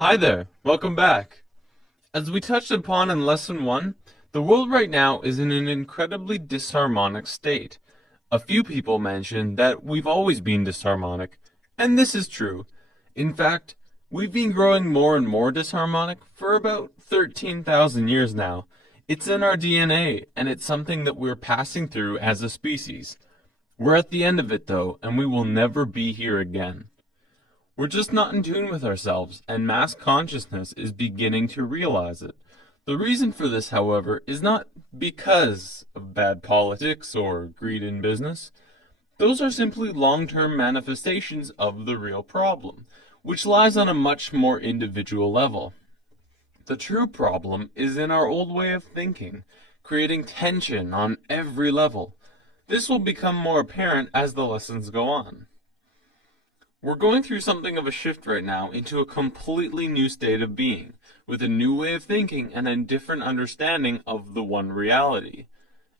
Hi there, welcome back. As we touched upon in Lesson 1, the world right now is in an incredibly disharmonic state. A few people mention that we've always been disharmonic, and this is true. In fact, we've been growing more and more disharmonic for about 13,000 years now. It's in our DNA, and it's something that we're passing through as a species. We're at the end of it though, and we will never be here again. We're just not in tune with ourselves, and mass consciousness is beginning to realize it. The reason for this, however, is not because of bad politics or greed in business. Those are simply long-term manifestations of the real problem, which lies on a much more individual level. The true problem is in our old way of thinking, creating tension on every level. This will become more apparent as the lessons go on. We're going through something of a shift right now into a completely new state of being, with a new way of thinking and a different understanding of the one reality.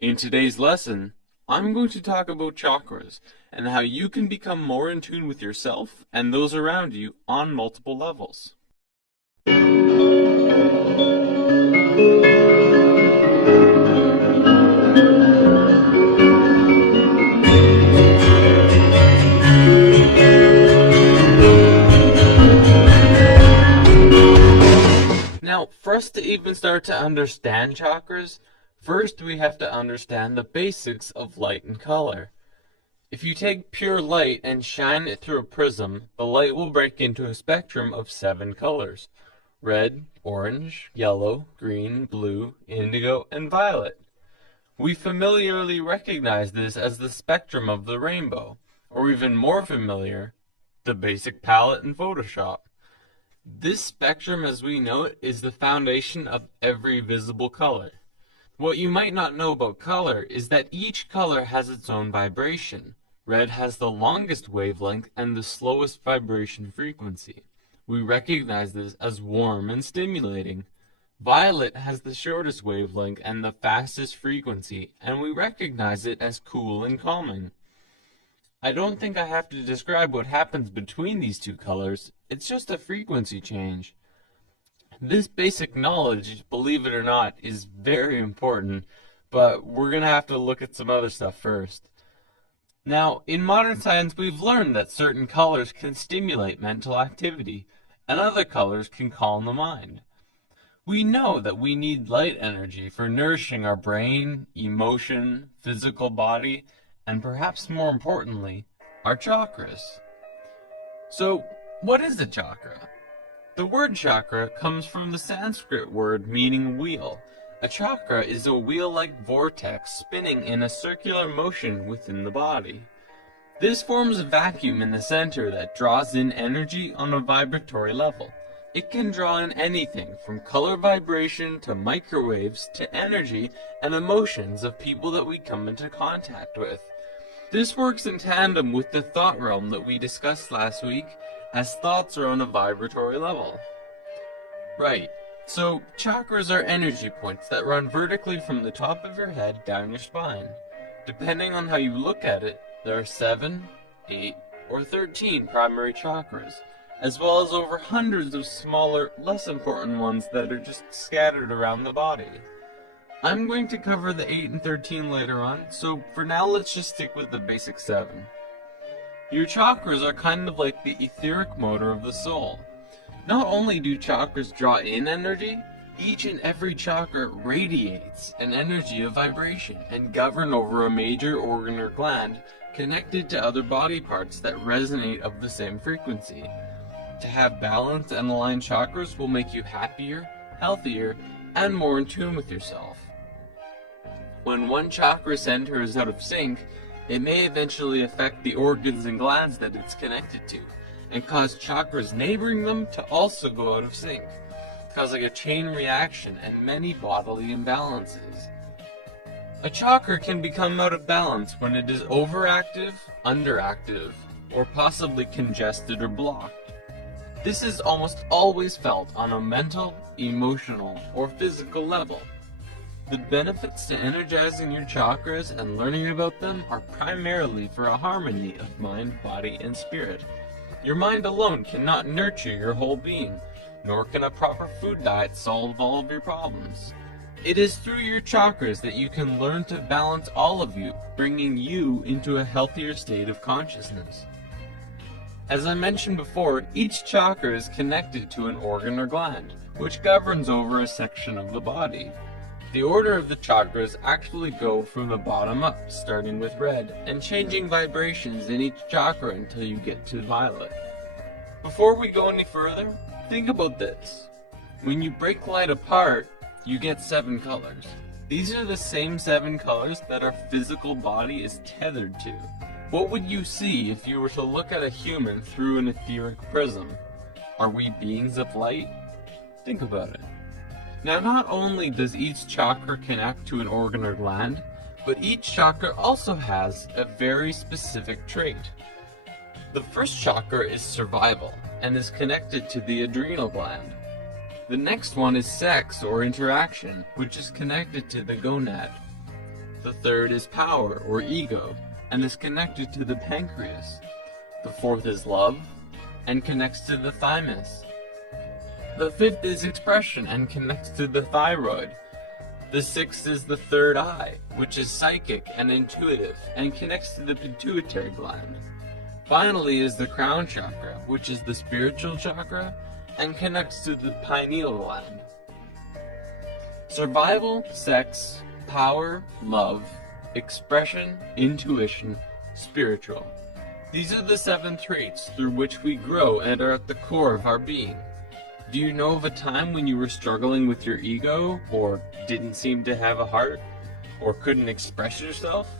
In today's lesson, I'm going to talk about chakras, and how you can become more in tune with yourself and those around you on multiple levels. Now, for us to even start to understand chakras, first we have to understand the basics of light and color. If you take pure light and shine it through a prism, the light will break into a spectrum of 7 colors: red, orange, yellow, green, blue, indigo, and violet. We familiarly recognize this as the spectrum of the rainbow, or even more familiar, the basic palette in Photoshop. This spectrum, as we know it, is the foundation of every visible color. What you might not know about color is that each color has its own vibration. Red has the longest wavelength and the slowest vibration frequency. We recognize this as warm and stimulating. Violet has the shortest wavelength and the fastest frequency, and we recognize it as cool and calming. I don't think I have to describe what happens between these two colors. It's just a frequency change. This basic knowledge, believe it or not, is very important, but we're going to have to look at some other stuff first. Now, in modern science, we've learned that certain colors can stimulate mental activity, and other colors can calm the mind. We know that we need light energy for nourishing our brain, emotion, physical body, and perhaps more importantly, our chakras. So, what is a chakra? The word chakra comes from the Sanskrit word meaning wheel. A chakra is a wheel-like vortex spinning in a circular motion within the body. This forms a vacuum in the center that draws in energy on a vibratory level. It can draw in anything from color vibration to microwaves to energy and emotions of people that we come into contact with. This works in tandem with the thought realm that we discussed last week, as thoughts are on a vibratory level. Right, so chakras are energy points that run vertically from the top of your head down your spine. Depending on how you look at it, there are 7, 8, or 13 primary chakras, as well as over hundreds of smaller, less important ones that are just scattered around the body. I'm going to cover the 8 and 13 later on, so for now let's just stick with the basic 7. Your chakras are kind of like the etheric motor of the soul. Not only do chakras draw in energy, each and every chakra radiates an energy of vibration and govern over a major organ or gland connected to other body parts that resonate of the same frequency. To have balanced and aligned chakras will make you happier, healthier, and more in tune with yourself. When one chakra center is out of sync, it may eventually affect the organs and glands that it's connected to, and cause chakras neighboring them to also go out of sync, causing a chain reaction and many bodily imbalances. A chakra can become out of balance when it is overactive, underactive, or possibly congested or blocked. This is almost always felt on a mental, emotional, or physical level. The benefits to energizing your chakras and learning about them are primarily for a harmony of mind, body, and spirit. Your mind alone cannot nurture your whole being. nor can a proper food diet solve all of your problems. It is through your chakras that you can learn to balance all of you, bringing you into a healthier state of consciousness. As I mentioned before, each chakra is connected to an organ or gland, which governs over a section of the body. The order of the chakras actually go from the bottom up, starting with red, and changing vibrations in each chakra until you get to violet. Before we go any further, think about this. When you break light apart, you get 7 colors. These are the same 7 colors that our physical body is tethered to. What would you see if you were to look at a human through an etheric prism? Are we beings of light? Think about it. Now, not only does each chakra connect to an organ or gland, but each chakra also has a very specific trait. The first chakra is survival and is connected to the adrenal gland. The next one is sex or interaction, which is connected to the gonad. The third is power or ego and is connected to the pancreas. The fourth is love and connects to the thymus. The fifth is expression and connects to the thyroid. The sixth is the third eye, which is psychic and intuitive and connects to the pituitary gland. Finally is the crown chakra, which is the spiritual chakra and connects to the pineal gland. Survival, sex, power, love, expression, intuition, spiritual. These are the 7 traits through which we grow and are at the core of our being. Do you know of a time when you were struggling with your ego, or didn't seem to have a heart, or couldn't express yourself?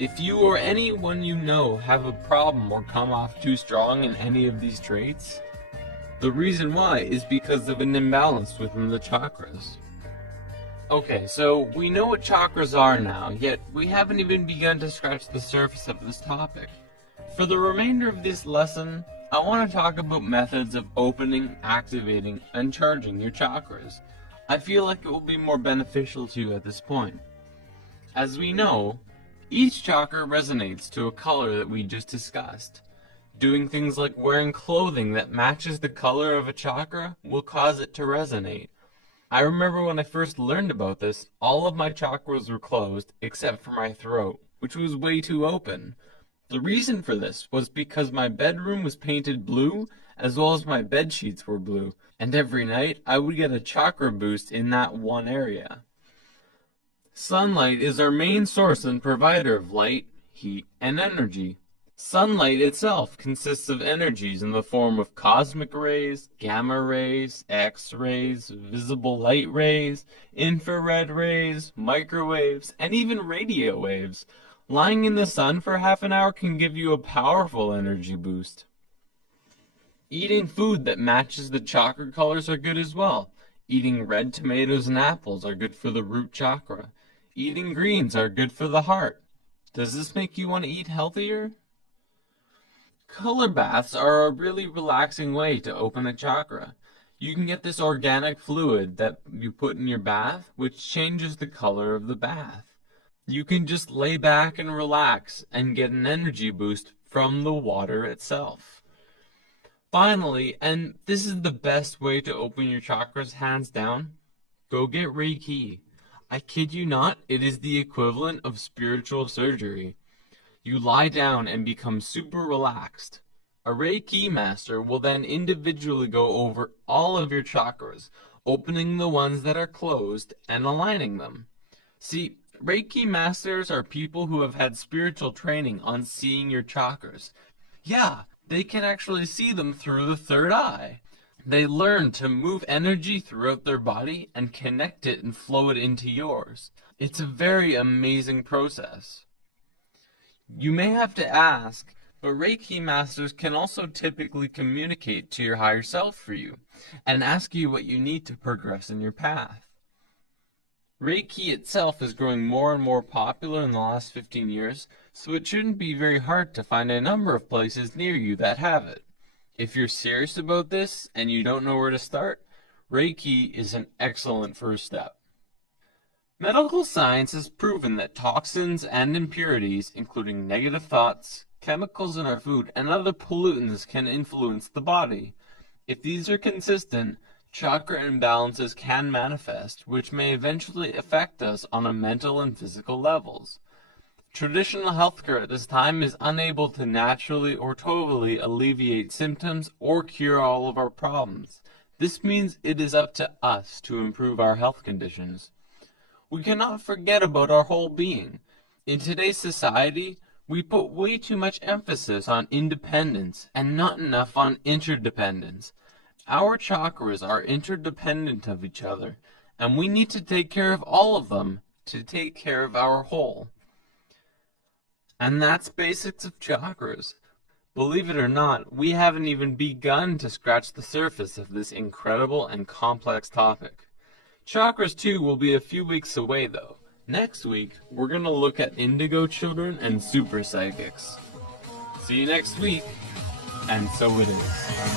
If you or anyone you know have a problem or come off too strong in any of these traits, the reason why is because of an imbalance within the chakras. Okay, so we know what chakras are now, yet we haven't even begun to scratch the surface of this topic. For the remainder of this lesson, I want to talk about methods of opening, activating, and charging your chakras. I feel like it will be more beneficial to you at this point. As we know, each chakra resonates to a color that we just discussed. Doing things like wearing clothing that matches the color of a chakra will cause it to resonate. I remember when I first learned about this, all of my chakras were closed except for my throat, which was way too open. The reason for this was because my bedroom was painted blue, as well as my bed sheets were blue, and every night I would get a chakra boost in that one area. Sunlight is our main source and provider of light, heat, and energy. Sunlight itself consists of energies in the form of cosmic rays, gamma rays, X-rays, visible light rays, infrared rays, microwaves, and even radio waves. Lying in the sun for half an hour can give you a powerful energy boost. Eating food that matches the chakra colors are good as well. Eating red tomatoes and apples are good for the root chakra. Eating greens are good for the heart. Does this make you want to eat healthier? Color baths are a really relaxing way to open a chakra. You can get this organic fluid that you put in your bath, which changes the color of the bath. You can just lay back and relax and get an energy boost from the water itself. Finally, and this is the best way to open your chakras hands down, go get Reiki. I kid you not, it is the equivalent of spiritual surgery. You lie down and become super relaxed. A Reiki master will then individually go over all of your chakras, opening the ones that are closed and aligning them. See, Reiki masters are people who have had spiritual training on seeing your chakras. Yeah, they can actually see them through the third eye. They learn to move energy throughout their body and connect it and flow it into yours. It's a very amazing process. You may have to ask, but Reiki masters can also typically communicate to your higher self for you and ask you what you need to progress in your path. Reiki itself is growing more and more popular in the last 15 years, so it shouldn't be very hard to find a number of places near you that have it. If you're serious about this and you don't know where to start, Reiki is an excellent first step. Medical science has proven that toxins and impurities, including negative thoughts, chemicals in our food, and other pollutants can influence the body. If these are consistent, chakra imbalances can manifest, which may eventually affect us on a mental and physical levels. Traditional healthcare at this time is unable to naturally or totally alleviate symptoms or cure all of our problems. This means it is up to us to improve our health conditions. We cannot forget about our whole being. In today's society, we put way too much emphasis on independence and not enough on interdependence. Our chakras are interdependent of each other, and we need to take care of all of them to take care of our whole. And that's basics of chakras. Believe it or not, we haven't even begun to scratch the surface of this incredible and complex topic. Chakras 2 will be a few weeks away though. Next week, we're going to look at indigo children and super psychics. See you next week, and so it is.